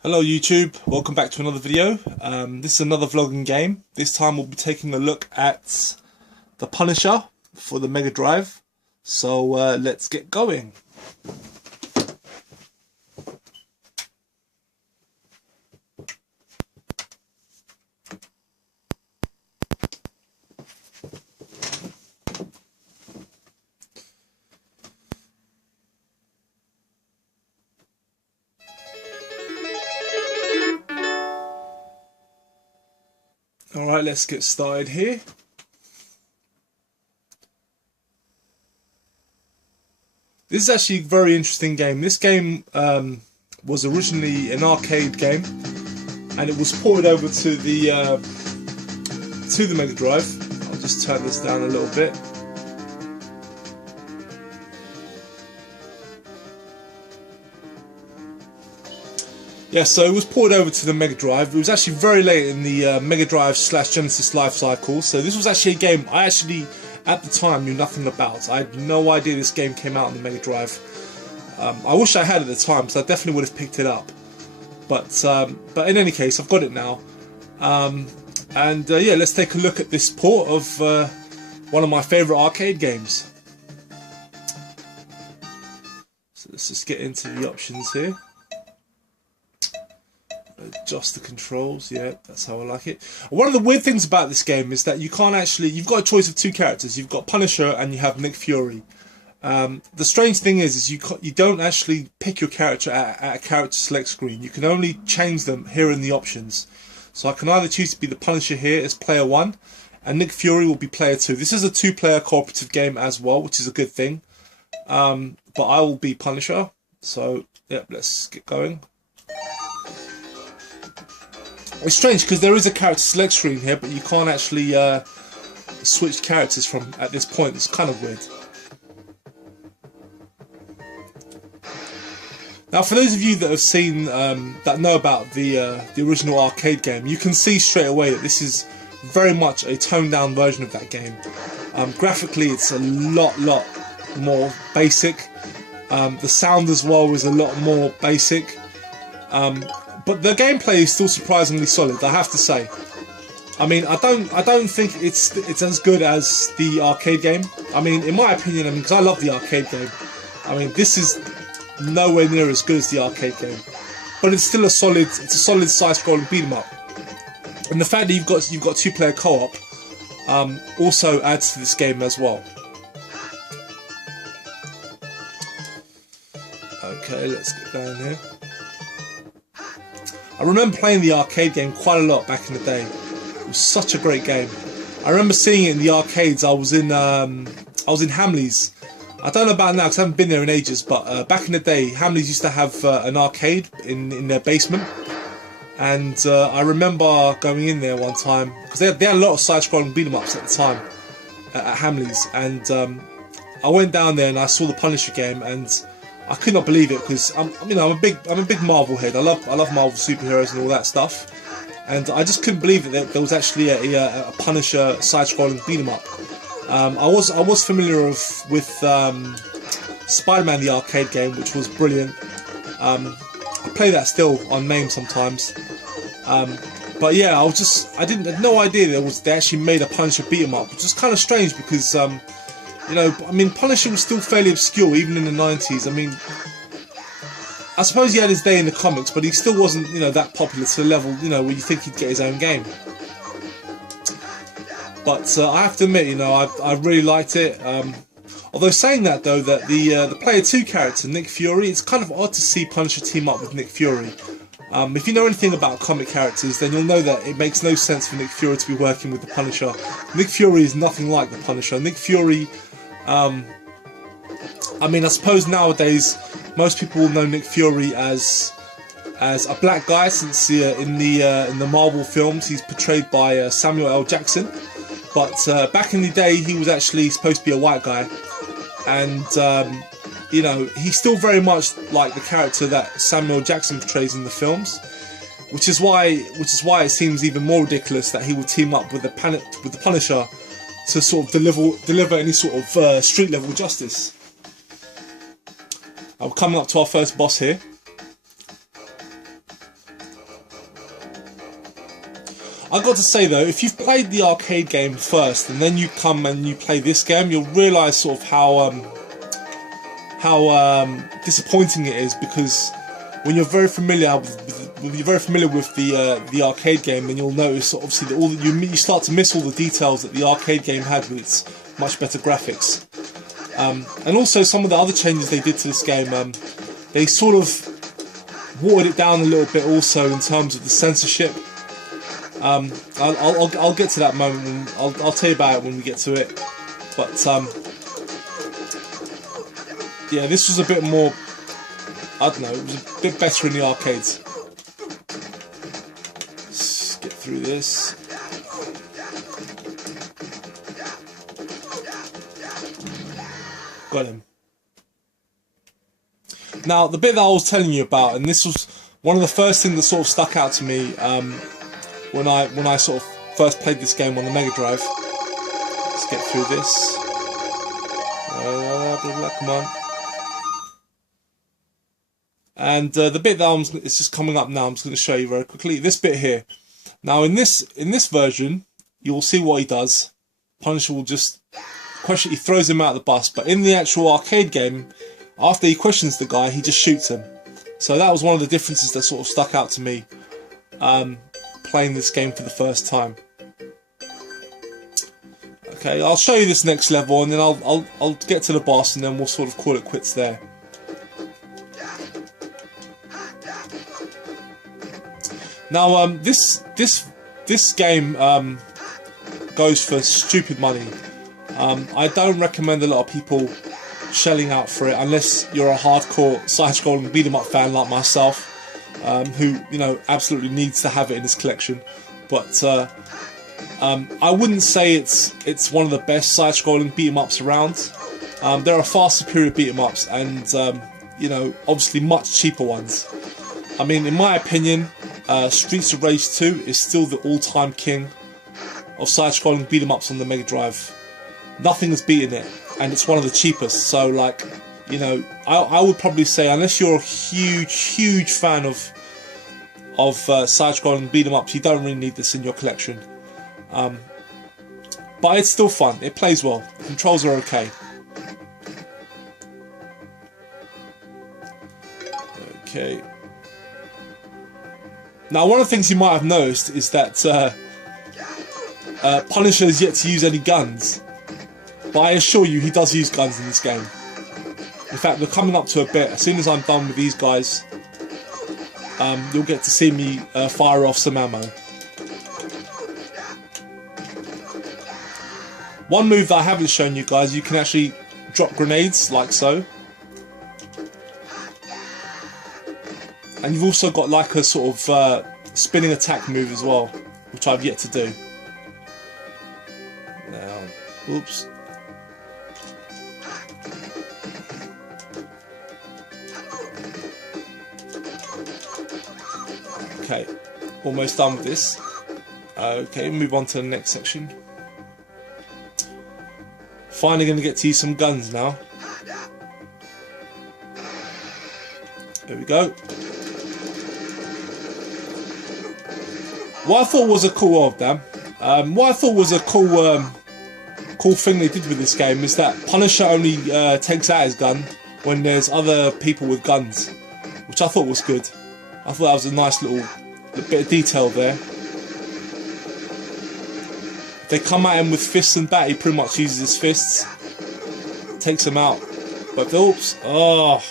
Hello YouTube, welcome back to another video. This is another vlogging game. This time we'll be taking a look at the Punisher for the Megadrive. So let's get going. Alright, let's get started here. This is actually a very interesting game. This game was originally an arcade game, and it was ported over to the Megadrive. I'll just turn this down a little bit. Yeah, so it was ported over to the Megadrive. It was actually very late in the Megadrive / Genesis life cycle. So this was actually a game I actually, at the time, knew nothing about. I had no idea this game came out on the Megadrive. I wish I had at the time, because I definitely would have picked it up. But in any case, I've got it now. Yeah, let's take a look at this port of one of my favourite arcade games. So let's just get into the options here. Adjust the controls, yeah, that's how I like it. One of the weird things about this game is that you can't actually, you've got a choice of two characters. You've got Punisher and you have Nick Fury. The strange thing is you don't actually pick your character at a character select screen. You can only change them here in the options. So I can either choose to be the Punisher here as player 1, and Nick Fury will be player 2. This is a 2-player cooperative game as well, which is a good thing. But I will be Punisher. So yeah, let's get going. It's strange because there is a character select screen here, but you can't actually switch characters from at this point. It's kind of weird. Now, for those of you that have seen, that know about the original arcade game, you can see straight away that this is very much a toned-down version of that game. Graphically, it's a lot more basic. The sound as well is a lot more basic. But the gameplay is still surprisingly solid, I have to say. I mean, I don't think it's as good as the arcade game. I mean, in my opinion, because I love the arcade game. I mean, this is nowhere near as good as the arcade game, but it's still a solid side-scrolling beat 'em up. And the fact that you've got 2-player co-op also adds to this game as well. Okay, let's get going here. I remember playing the arcade game quite a lot back in the day. It was such a great game. I remember seeing it in the arcades. I was in Hamleys. I don't know about now because I haven't been there in ages. But back in the day, Hamleys used to have an arcade in their basement, and I remember going in there one time because they had a lot of side-scrolling beat 'em ups at the time at Hamleys, and I went down there and I saw the Punisher game and I could not believe it because I'm a big Marvel head. I love Marvel superheroes and all that stuff, and I just couldn't believe that there was actually a Punisher side-scrolling beat 'em up. I was familiar with Spider-Man the arcade game, which was brilliant. I play that still on MAME sometimes. But yeah, I had no idea they actually made a Punisher beat 'em up, which is kind of strange because you know, I mean, Punisher was still fairly obscure even in the 90s. I mean, I suppose he had his day in the comics, but he still wasn't, you know, that popular to the level, you know, where you think he'd get his own game. But I have to admit, you know, I really liked it. Although saying that though, that the player 2 character Nick Fury, it's kind of odd to see Punisher team up with Nick Fury. If you know anything about comic characters, then you'll know that it makes no sense for Nick Fury to be working with the Punisher. Nick Fury is nothing like the Punisher. Nick Fury. I mean, I suppose nowadays most people will know Nick Fury as a black guy, since in the Marvel films he's portrayed by Samuel L. Jackson. But back in the day, he was actually supposed to be a white guy, and you know, he's still very much like the character that Samuel Jackson portrays in the films, which is why it seems even more ridiculous that he would team up with the Punisher to sort of deliver any sort of street level justice. We're coming up to our first boss here. I got to say though, if you've played the arcade game first and then you come and you play this game, you'll realise sort of how disappointing it is, because when you're very familiar with the arcade game, then you'll notice obviously that you start to miss all the details that the arcade game had with its much better graphics. And also some of the other changes they did to this game, they sort of watered it down a little bit also in terms of the censorship. I'll get to that moment. I'll tell you about it when we get to it. But yeah, this was a bit more, I don't know, it was a bit better in the arcades. Let's get through this. Got him. Now, the bit that I was telling you about, and this was one of the first things that sort of stuck out to me when I sort of first played this game on the Megadrive. Let's get through this. Come on. And the bit that it's just coming up now, I'm just going to show you very quickly. This bit here. Now, in this version, you will see what he does. Punisher will just question. He throws him out of the bus. But in the actual arcade game, after he questions the guy, he just shoots him. So that was one of the differences that sort of stuck out to me playing this game for the first time. Okay, I'll show you this next level, and then I'll get to the boss, and then we'll sort of call it quits there. Now, this game goes for stupid money. I don't recommend a lot of people shelling out for it unless you're a hardcore side-scrolling beat-em-up fan like myself, who absolutely needs to have it in his collection. But I wouldn't say it's one of the best side-scrolling beat-em-ups around. There are far superior beat-em-ups, and obviously much cheaper ones. I mean, in my opinion, Streets of Rage 2 is still the all-time king of side-scrolling beat-em-ups on the Megadrive. Nothing has beaten it, and it's one of the cheapest. So, like, I would probably say, unless you're a huge fan of side-scrolling beat-em-ups, you don't really need this in your collection. But it's still fun. It plays well. The controls are okay. Okay. Now, one of the things you might have noticed is that Punisher has yet to use any guns. But I assure you, he does use guns in this game. In fact, we're coming up to a bit. As soon as I'm done with these guys, you'll get to see me fire off some ammo. One move that I haven't shown you guys, you can actually drop grenades, like so. And you've also got like a sort of spinning attack move as well, which I've yet to do. Now, oops. Okay, almost done with this. Okay, move on to the next section. Finally going to get to use some guns now. There we go. What I thought was a cool cool thing they did with this game is that Punisher only takes out his gun when there's other people with guns, which I thought was good. I thought that was a nice little bit of detail there. If they come at him with fists and bat, he pretty much uses his fists, takes them out. But oops, oh,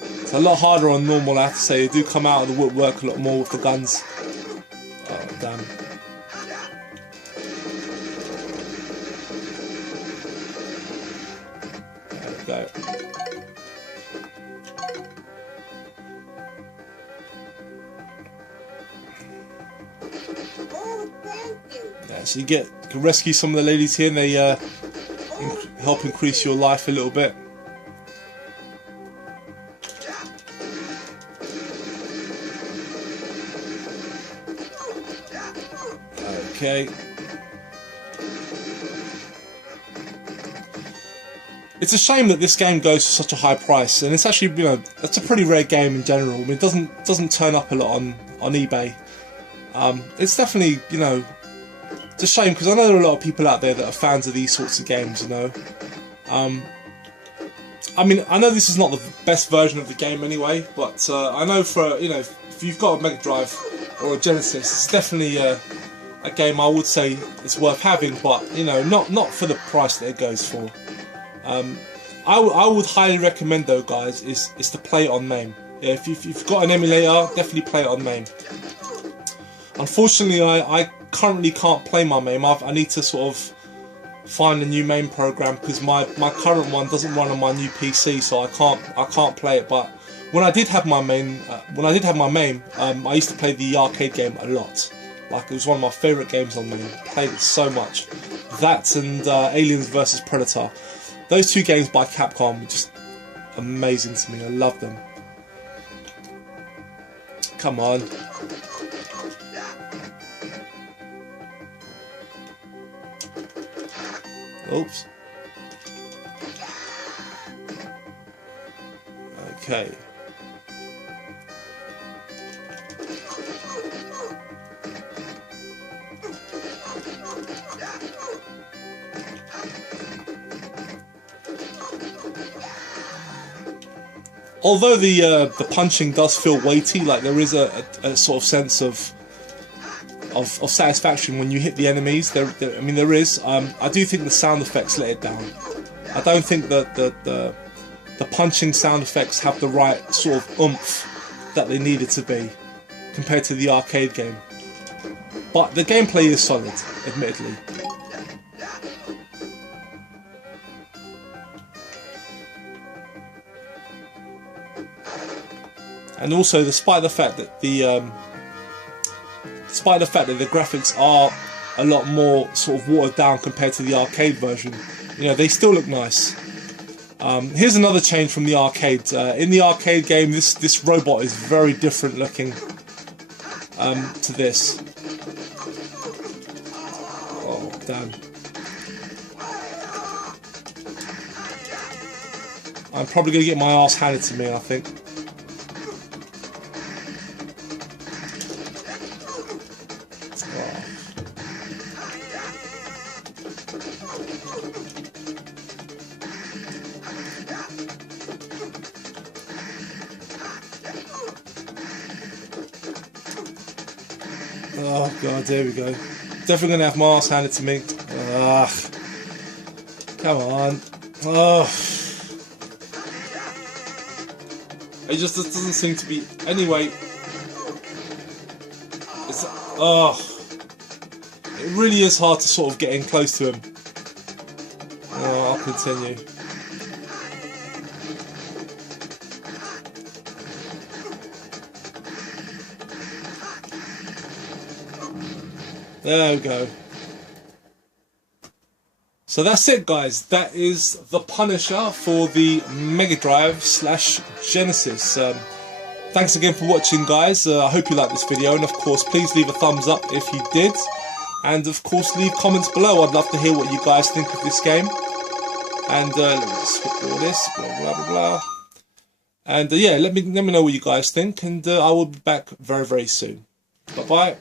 it's a lot harder on normal, I have to say. They do come out of the woodwork a lot more with the guns. Oh, damn. There we go. Yeah, so you can rescue some of the ladies here, and they help increase your life a little bit. Okay. It's a shame that this game goes for such a high price, and it's actually, it's a pretty rare game in general. I mean, it doesn't turn up a lot on eBay. It's definitely, you know, it's a shame because I know there are a lot of people out there that are fans of these sorts of games, you know. I mean, I know this is not the best version of the game anyway, but I know for, you know, if you've got a Megadrive or a Genesis, it's definitely a game I would say it's worth having, but, you know, not for the price that it goes for. I would highly recommend though, guys, is to play it on MAME. Yeah, if you've got an emulator, definitely play it on MAME. Unfortunately, I currently can't play my MAME. I need to sort of find a new MAME program because my current one doesn't run on my new PC, so I can't play it. But when I did have my MAME, I used to play the arcade game a lot. Like, it was one of my favourite games on MAME. Played it so much. That and Aliens vs Predator. Those two games by Capcom were just amazing to me. I love them. Come on. Oops. Okay. Although the punching does feel weighty, like there is a sort of sense of satisfaction when you hit the enemies. I mean, there is. I do think the sound effects let it down. I don't think that the punching sound effects have the right sort of oomph that they needed to be compared to the arcade game. But the gameplay is solid, admittedly. And also, despite the fact that the graphics are a lot more sort of watered down compared to the arcade version, you know, they still look nice. Here's another change from the arcade. In the arcade game, this robot is very different looking to this. Oh, damn. I'm probably going to get my ass handed to me, I think. Oh god, there we go. Definitely gonna have my ass handed to me. Ugh. Come on. Oh. It just doesn't seem to be. Anyway. It's. Oh. It really is hard to sort of get in close to him. Oh, I'll continue. There we go. So that's it, guys. That is the Punisher for the Megadrive/Genesis. Thanks again for watching, guys. I hope you liked this video, and of course, please leave a thumbs up if you did, and of course, leave comments below. I'd love to hear what you guys think of this game. And let me skip all this, blah blah blah blah. And yeah, let me know what you guys think, and I will be back very soon. Bye bye.